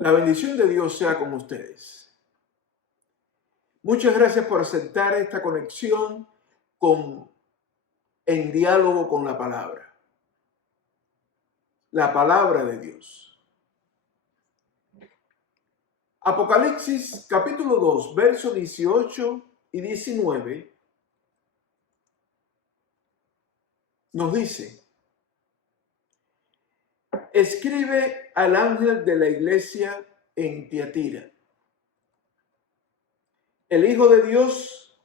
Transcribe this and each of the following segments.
La bendición de Dios sea con ustedes. Muchas gracias por aceptar esta conexión en diálogo con la palabra de Dios. Apocalipsis capítulo 2, versos 18 y 19 nos dice: escribe al ángel de la iglesia en Tiatira, el Hijo de Dios,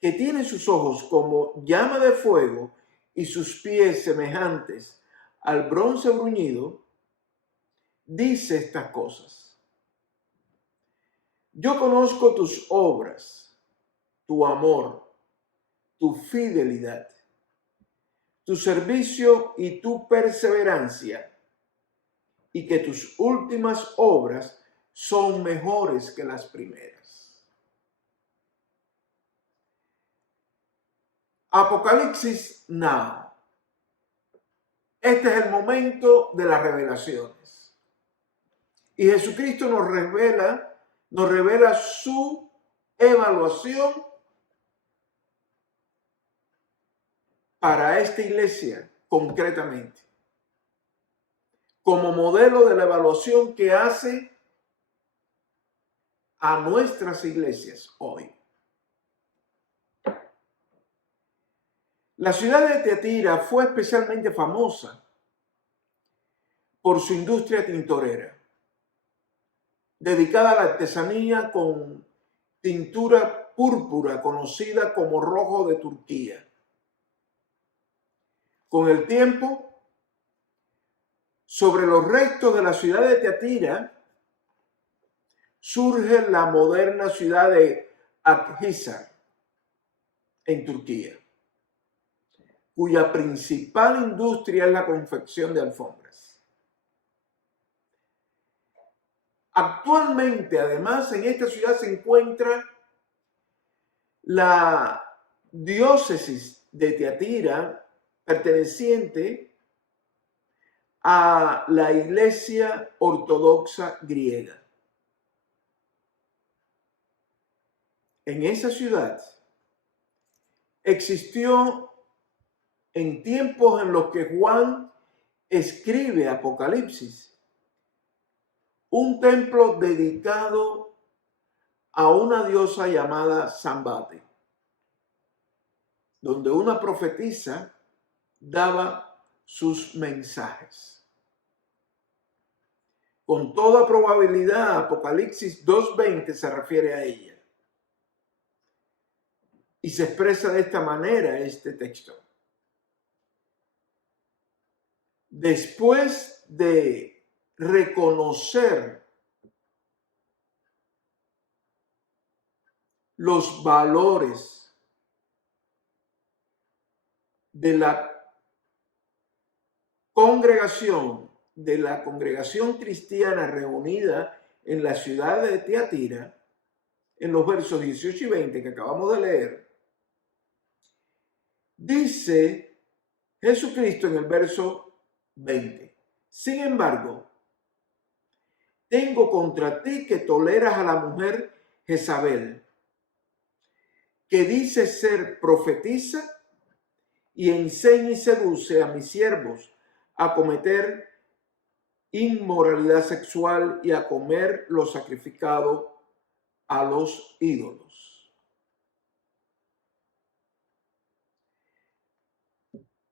que tiene sus ojos como llama de fuego y sus pies semejantes al bronce bruñido, dice estas cosas: yo conozco tus obras, tu amor, tu fidelidad, tu servicio y tu perseverancia, y que tus últimas obras son mejores que las primeras. Apocalipsis Now. Este es el momento de las revelaciones. Y Jesucristo nos revela su evaluación para esta iglesia concretamente, como modelo de la evaluación que hace a nuestras iglesias hoy. La ciudad de Tiatira fue especialmente famosa por su industria tintorera, dedicada a la artesanía con tintura púrpura conocida como rojo de Turquía. Con el tiempo, sobre los restos de la ciudad de Tiatira surge la moderna ciudad de Akhisar, en Turquía, cuya principal industria es la confección de alfombras. Actualmente, además, en esta ciudad se encuentra la diócesis de Tiatira, perteneciente a la Iglesia Ortodoxa griega. En esa ciudad existió, en tiempos en los que Juan escribe Apocalipsis, un templo dedicado a una diosa llamada Zambate, donde una profetisa daba sus mensajes. Con toda probabilidad, Apocalipsis 2:20 se refiere a ella. Y se expresa de esta manera este texto: después de reconocer los valores de la congregación cristiana reunida en la ciudad de Tiatira, en los versos 18 y 20 que acabamos de leer, dice Jesucristo en el verso 20: sin embargo, tengo contra ti que toleras a la mujer Jezabel, que dice ser profetisa y enseña y seduce a mis siervos a cometer inmoralidad sexual y a comer lo sacrificado a los ídolos.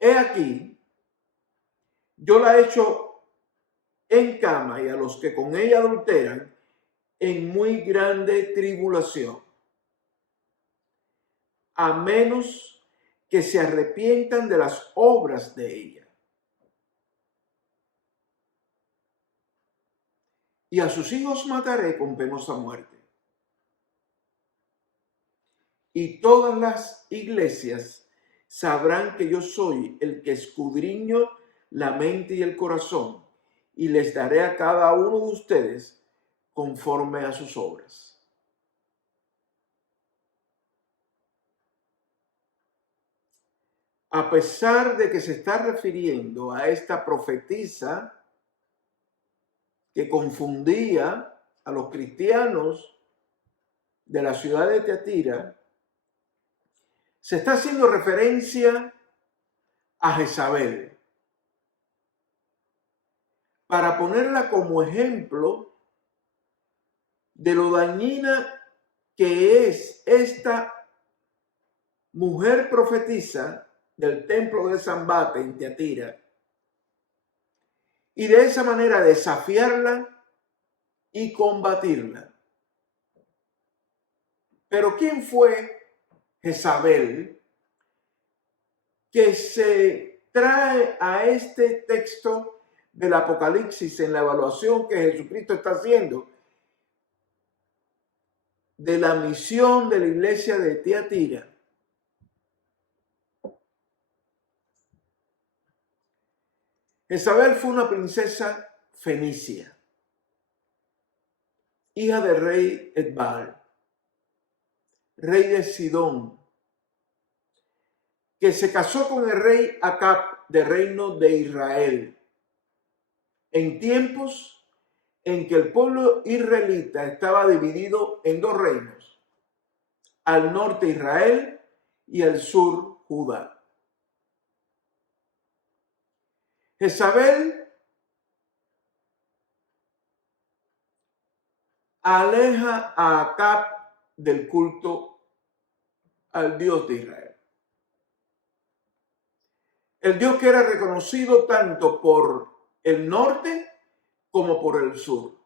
He aquí, yo la echo en cama y a los que con ella adulteran en muy grande tribulación, a menos que se arrepientan de las obras de ella. Y a sus hijos mataré con penosa muerte. Y todas las iglesias sabrán que yo soy el que escudriño la mente y el corazón, y les daré a cada uno de ustedes conforme a sus obras. A pesar de que se está refiriendo a esta profetisa que confundía a los cristianos de la ciudad de Tiatira, se está haciendo referencia a Jezabel para ponerla como ejemplo de lo dañina que es esta mujer profetisa del templo de Zambate en Tiatira, y de esa manera desafiarla y combatirla. Pero ¿quién fue Jezabel que se trae a este texto del Apocalipsis en la evaluación que Jesucristo está haciendo de la misión de la iglesia de Tiatira? Jezabel fue una princesa fenicia, hija del rey Edbal, rey de Sidón, que se casó con el rey Acab del reino de Israel en tiempos en que el pueblo israelita estaba dividido en dos reinos, al norte Israel y al sur Judá. Jezabel aleja a Acab del culto al Dios de Israel. El Dios que era reconocido tanto por el norte como por el sur.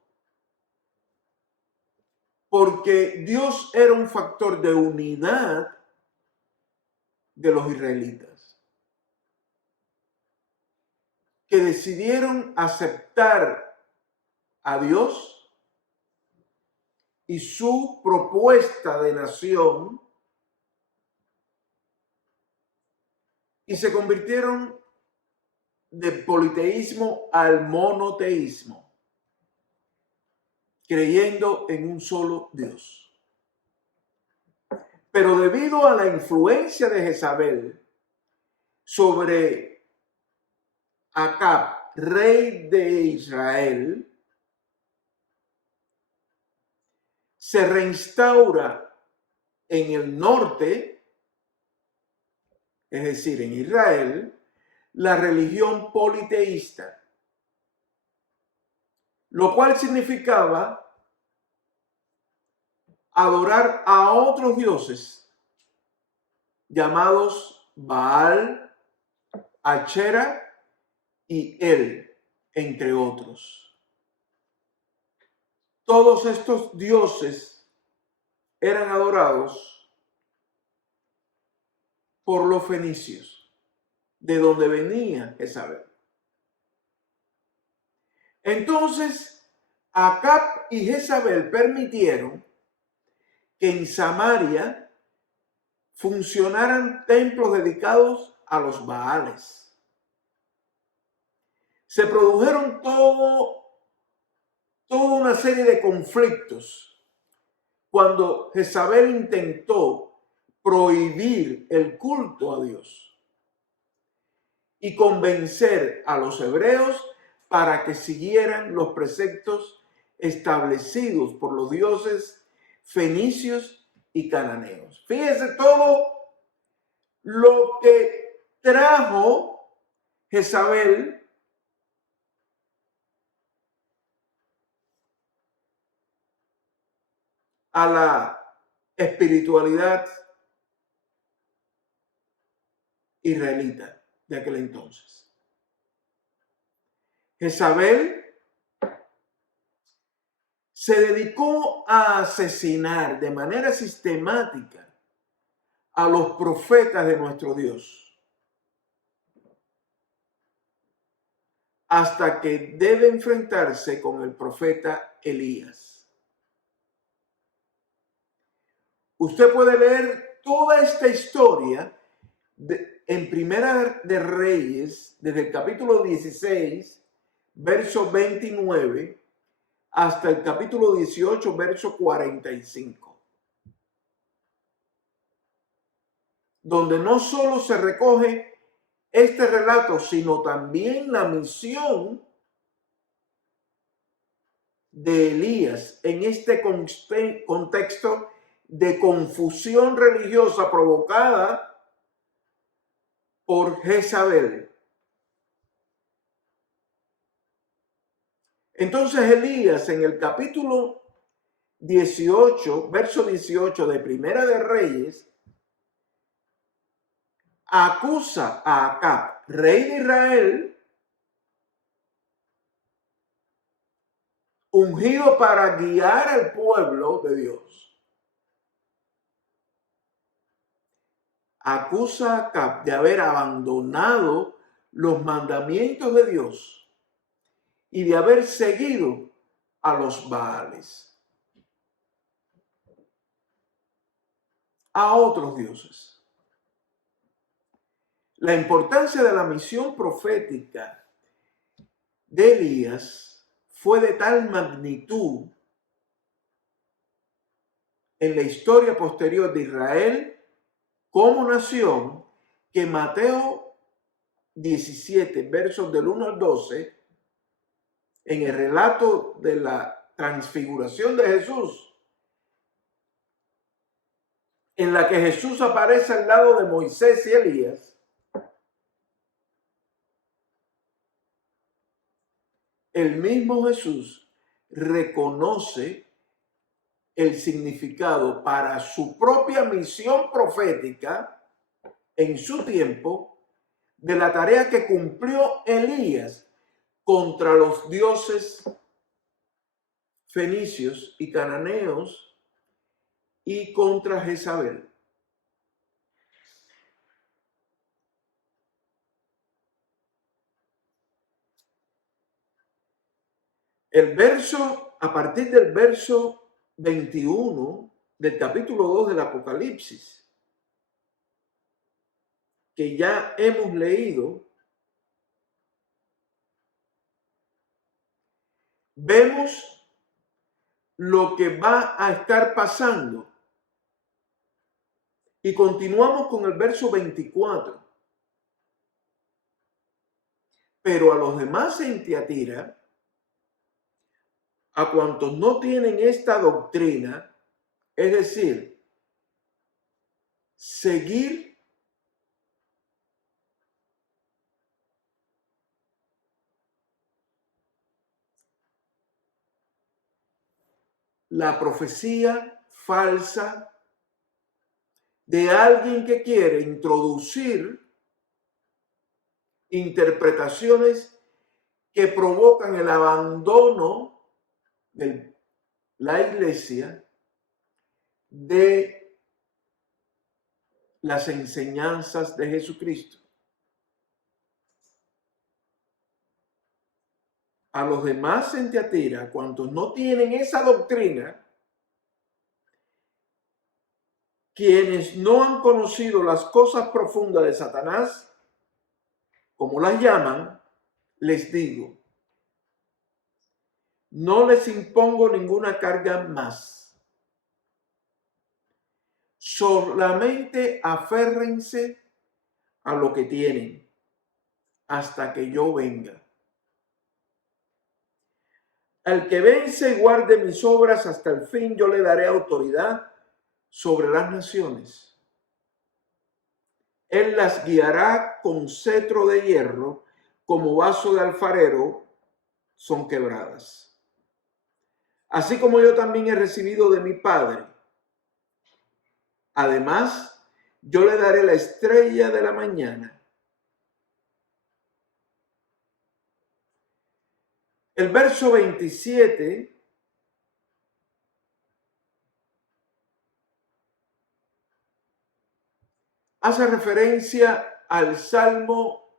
Porque Dios era un factor de unidad de los israelitas, que decidieron aceptar a Dios y su propuesta de nación y se convirtieron de politeísmo al monoteísmo, creyendo en un solo Dios. Pero debido a la influencia de Jezabel sobre Acab, rey de Israel, se reinstaura en el norte, es decir, en Israel, la religión politeísta, lo cual significaba adorar a otros dioses llamados Baal, Achera y El, entre otros. Todos estos dioses eran adorados por los fenicios, de donde venía Jezabel. Entonces, Acab y Jezabel permitieron que en Samaria funcionaran templos dedicados a los Baales. Se produjeron toda una serie de conflictos cuando Jezabel intentó prohibir el culto a Dios y convencer a los hebreos para que siguieran los preceptos establecidos por los dioses fenicios y cananeos. Fíjese todo lo que trajo Jezabel a la espiritualidad israelita de aquel entonces. Jezabel se dedicó a asesinar de manera sistemática a los profetas de nuestro Dios, hasta que debe enfrentarse con el profeta Elías. Usted puede leer toda esta historia en Primera de Reyes, desde el capítulo 16, verso 29, hasta el capítulo 18, verso 45. Donde no solo se recoge este relato, sino también la misión de Elías en este contexto de confusión religiosa provocada por Jezabel. Entonces Elías en el capítulo 18, verso 18 de Primera de Reyes, acusa a Acab, rey de Israel, ungido para guiar al pueblo de Dios. Acusa a Acab de haber abandonado los mandamientos de Dios y de haber seguido a los Baales, a otros dioses. La importancia de la misión profética de Elías fue de tal magnitud en la historia posterior de Israel como nación que Mateo 17, versos del 1 al 12, en el relato de la transfiguración de Jesús, en la que Jesús aparece al lado de Moisés y Elías, el mismo Jesús reconoce el significado para su propia misión profética en su tiempo de la tarea que cumplió Elías contra los dioses fenicios y cananeos y contra Jezabel. A partir del verso 21 del capítulo 2 del Apocalipsis, que ya hemos leído, vemos lo que va a estar pasando. Y continuamos con el verso 24. Pero a los demás en Tiatira, a cuantos no tienen esta doctrina, es decir, seguir la profecía falsa de alguien que quiere introducir interpretaciones que provocan el abandono de la iglesia de las enseñanzas de Jesucristo. A los demás en Tiatira, cuantos no tienen esa doctrina, quienes no han conocido las cosas profundas de Satanás, como las llaman, les digo, no les impongo ninguna carga más. Solamente aférrense a lo que tienen hasta que yo venga. Al que vence y guarde mis obras hasta el fin, yo le daré autoridad sobre las naciones. Él las guiará con cetro de hierro, como vaso de alfarero son quebradas. Así como yo también he recibido de mi Padre. Además, yo le daré la estrella de la mañana. El verso 27 hace referencia al Salmo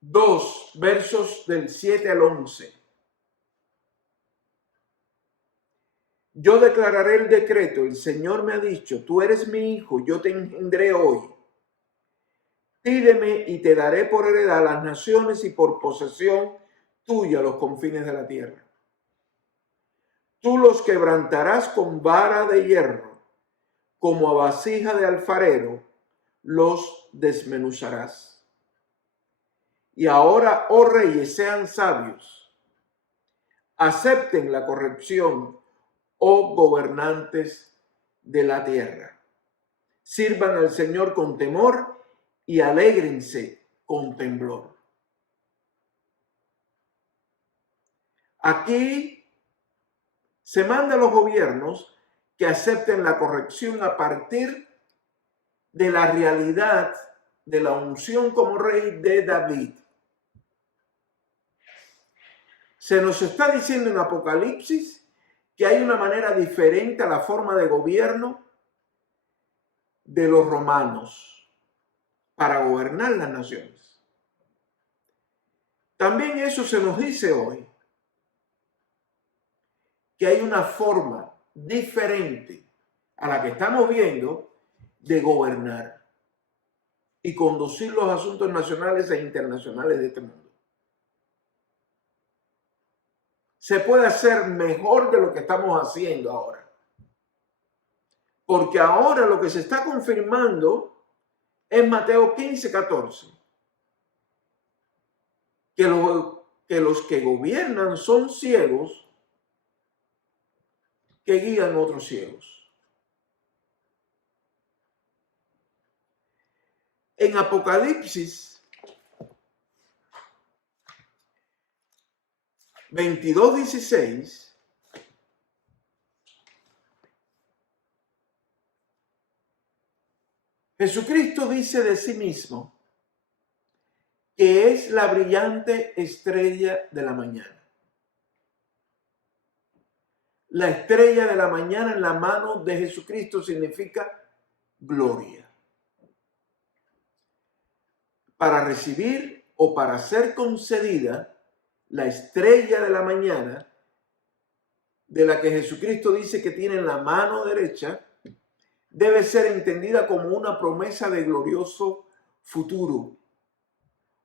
2, versos del 7 al 11. Yo declararé el decreto, el Señor me ha dicho, tú eres mi hijo, yo te engendré hoy. Pídeme y te daré por heredad las naciones y por posesión tuya los confines de la tierra. Tú los quebrantarás con vara de hierro, como a vasija de alfarero los desmenuzarás. Y ahora, oh reyes, sean sabios. acepten la corrección, oh gobernantes de la tierra. Sirvan al Señor con temor y alégrense con temblor. Aquí se manda a los gobiernos que acepten la corrección a partir de la realidad de la unción como rey de David. Se nos está diciendo en Apocalipsis que hay una manera diferente a la forma de gobierno de los romanos para gobernar las naciones. También eso se nos dice hoy, que hay una forma diferente a la que estamos viendo de gobernar y conducir los asuntos nacionales e internacionales de este mundo. Se puede hacer mejor de lo que estamos haciendo ahora. Porque ahora lo que se está confirmando es Mateo 15:14. Que los que gobiernan son ciegos que guían otros ciegos. En Apocalipsis 22:16, Jesucristo dice de sí mismo que es la brillante estrella de la mañana. La estrella de la mañana en la mano de Jesucristo significa gloria. Para recibir o para ser concedida la estrella de la mañana, de la que Jesucristo dice que tiene en la mano derecha, debe ser entendida como una promesa de glorioso futuro,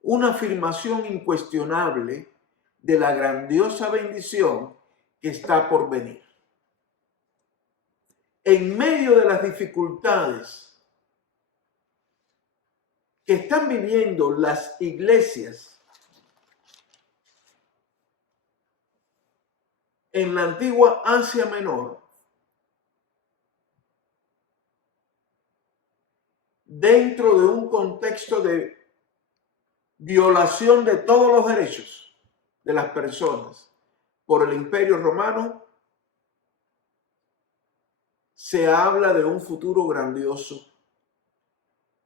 una afirmación incuestionable de la grandiosa bendición que está por venir. En medio de las dificultades que están viviendo las iglesias en la antigua Asia Menor, dentro de un contexto de violación de todos los derechos de las personas por el Imperio Romano, se habla de un futuro grandioso.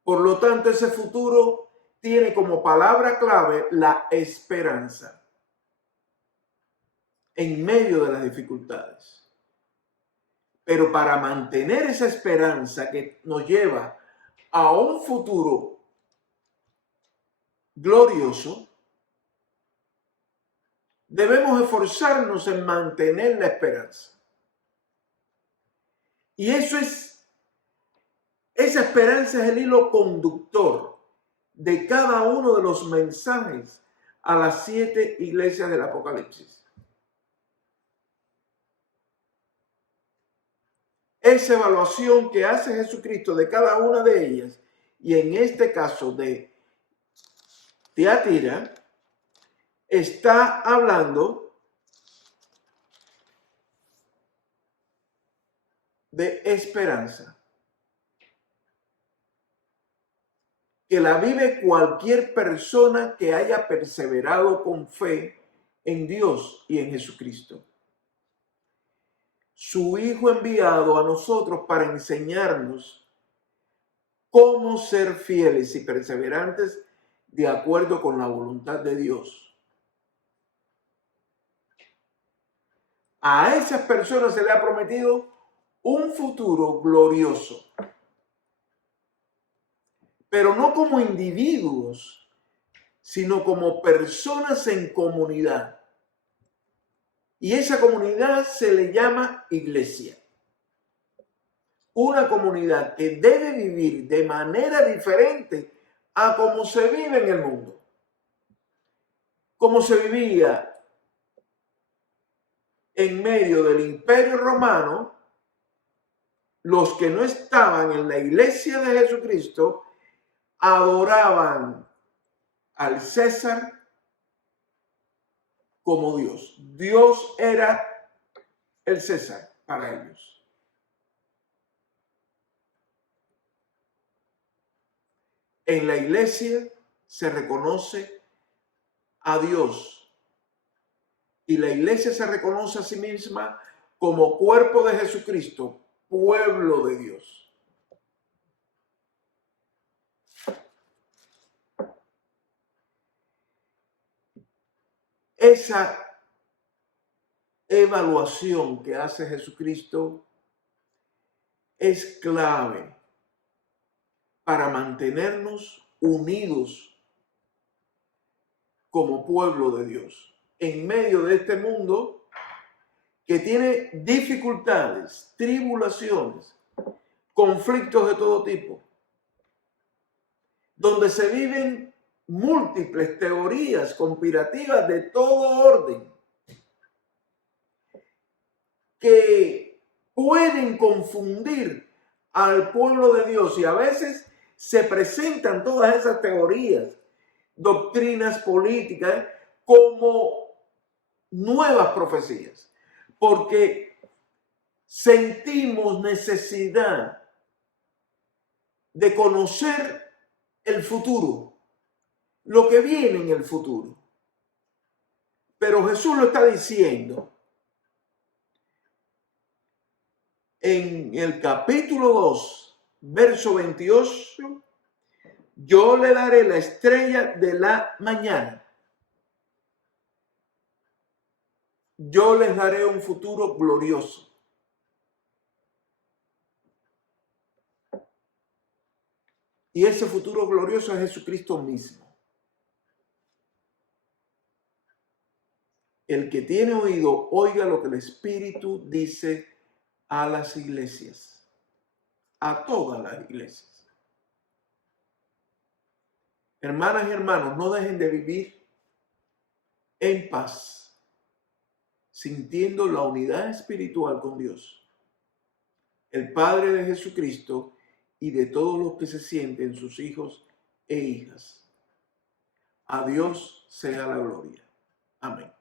Por lo tanto, ese futuro tiene como palabra clave la esperanza en medio de las dificultades. Pero para mantener esa esperanza que nos lleva a un futuro glorioso, debemos esforzarnos en mantener la esperanza. Y esa esperanza es el hilo conductor de cada uno de los mensajes a las 7 iglesias del Apocalipsis. Esa evaluación que hace Jesucristo de cada una de ellas, y en este caso de Tiatira, está hablando de esperanza, que la vive cualquier persona que haya perseverado con fe en Dios y en Jesucristo, su Hijo enviado a nosotros para enseñarnos cómo ser fieles y perseverantes de acuerdo con la voluntad de Dios. A esas personas se le ha prometido un futuro glorioso, pero no como individuos, sino como personas en comunidad. Y esa comunidad se le llama iglesia. Una comunidad que debe vivir de manera diferente a como se vive en el mundo. Como se vivía en medio del Imperio Romano, los que no estaban en la iglesia de Jesucristo adoraban al César como Dios. Dios era el César para ellos. En la iglesia se reconoce a Dios y la iglesia se reconoce a sí misma como cuerpo de Jesucristo, pueblo de Dios. Esa evaluación que hace Jesucristo es clave para mantenernos unidos como pueblo de Dios en medio de este mundo que tiene dificultades, tribulaciones, conflictos de todo tipo, donde se viven múltiples teorías conspirativas de todo orden que pueden confundir al pueblo de Dios, y a veces se presentan todas esas teorías, doctrinas políticas, como nuevas profecías, porque sentimos necesidad de conocer el futuro, lo que viene en el futuro. Pero Jesús lo está diciendo en el capítulo 2, verso 28, yo le daré la estrella de la mañana. Yo les daré un futuro glorioso. Y ese futuro glorioso es Jesucristo mismo. El que tiene oído, oiga lo que el Espíritu dice a las iglesias, a todas las iglesias. Hermanas y hermanos, no dejen de vivir en paz, sintiendo la unidad espiritual con Dios, el Padre de Jesucristo y de todos los que se sienten sus hijos e hijas. A Dios sea la gloria. Amén.